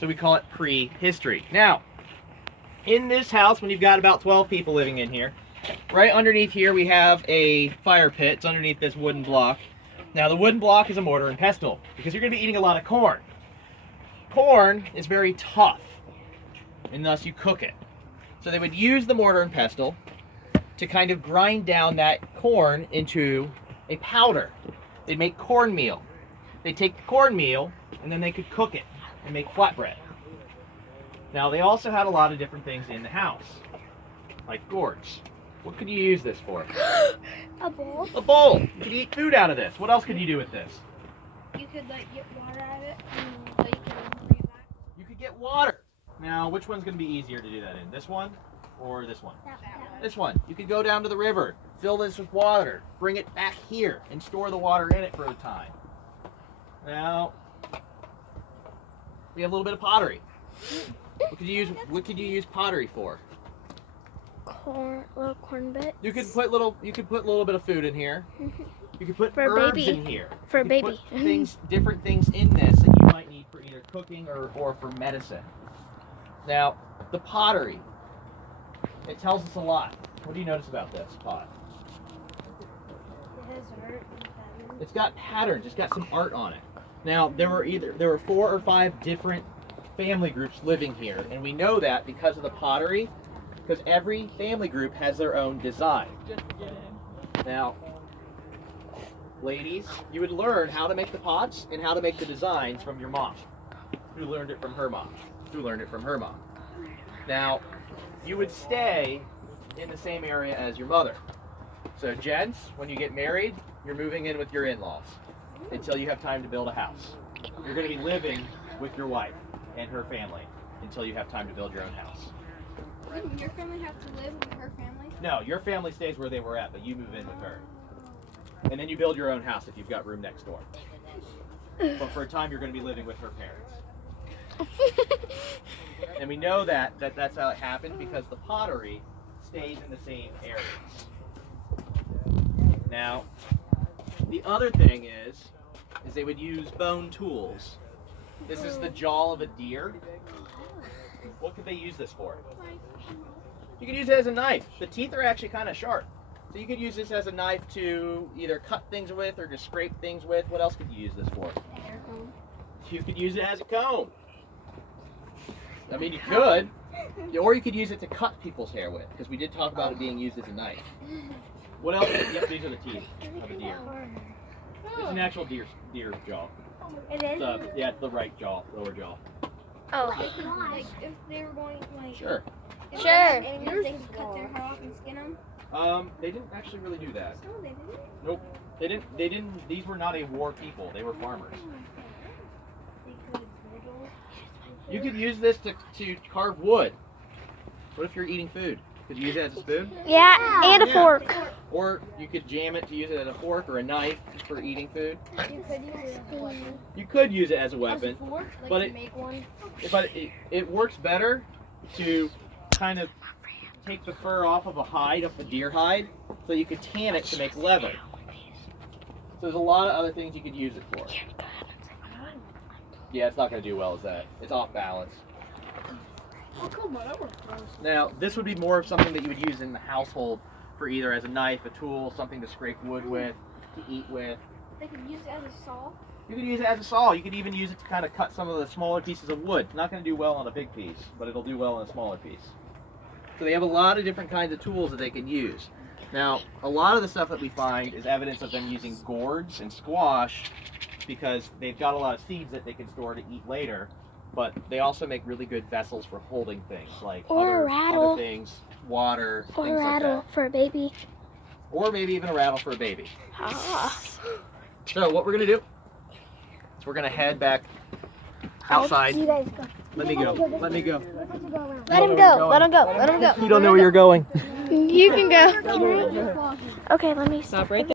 So we call it prehistory. Now, in this house, when you've got about 12 people living in here, right underneath here we have a fire pit. It's underneath this wooden block. Now the wooden block is a mortar and pestle because you're going to be eating a lot of corn. Corn is very tough, and thus you cook it. So they would use the mortar and pestle to kind of grind down that corn into a powder. They'd make cornmeal. They'd take the cornmeal and then they could cook it and make flatbread. Now they also had a lot of different things in the house, like gourds. What could you use this for? A bowl. A bowl. You could eat food out of this. What else could you do with this? You could like get water out of it and you could bring it back. You could get water. Now, which one's going to be easier to do that in? This one or this one? That one. This one. You could go down to the river, fill this with water, bring it back here, and store the water in it for a time. Now, we have a little bit of pottery. What could you use pottery for? Little corn bits. You could put a little bit of food in here. You could put For a herbs baby. in here. For a You could baby. Put different things in this that you might need for either cooking or for medicine. Now, the pottery, it tells us a lot. What do you notice about this pot? It has art and patterns. It's got patterns. It's got some art on it. Now, there were 4 or 5 different family groups living here, and we know that because of the pottery, because every family group has their own design. Now, ladies, you would learn how to make the pots and how to make the designs from your mom, who learned it from her mom, who learned it from her mom. Now, you would stay in the same area as your mother. So, gents, when you get married, you're moving in with your in-laws until you have time to build a house. You're going to be living with your wife and her family until you have time to build your own house. Wouldn't your family have to live with her family? No, your family stays where they were at, but you move in with her. And then you build your own house if you've got room next door. But for a time, you're going to be living with her parents. And we know that's how it happened because the pottery stays in the same areas. Now, the other thing is they would use bone tools. This is the jaw of a deer. What could they use this for? You could use it as a knife. The teeth are actually kind of sharp. So you could use this as a knife to either cut things with or to scrape things with. What else could you use this for? You could use it as a comb. I mean, you could. Or you could use it to cut people's hair with, because we did talk about it being used as a knife. What else? Yep, these are the teeth of a deer. It's an actual deer's jaw. It is? Yeah, it's the right jaw, lower jaw. Oh. Like if they were going like Sure. if Sure. animals, they could cut their hair off and skin them. They didn't actually really do that. No, they didn't. Nope. They didn't. These were not a war people. They were farmers. They could riddle. You could use this to carve wood. What if you're eating food? Could you use it as a spoon? Yeah, and a Yeah. fork. Or you could jam it to use it as a fork or a knife for eating food. You could use it as a weapon. You could use it as a As a weapon, fork, like but to it- make one. but it works better to kind of take the fur off of a deer hide, so you could tan it to make leather. So there's a lot of other things you could use it for. Yeah, it's not going to do well as that. It's off balance. Oh, come on, that works. Now, this would be more of something that you would use in the household for either as a knife, a tool, something to scrape wood with, to eat with. They could use it as a saw. You could use it as a saw. You could even use it to kind of cut some of the smaller pieces of wood. It's not going to do well on a big piece, but it'll do well on a smaller piece. So they have a lot of different kinds of tools that they can use. Now, a lot of the stuff that we find is evidence of them using gourds and squash because they've got a lot of seeds that they can store to eat later, but they also make really good vessels for holding things like Or a rattle. other things, water, Or things a rattle like for a baby. that. Or maybe even a rattle for a baby. Ah. So what we're going to do is we're going to head back outside. You guys go. Let me go. Let me go. Let him go. Let him go. Let him go. You don't know where you're going. You can go. Okay, let me stop right there.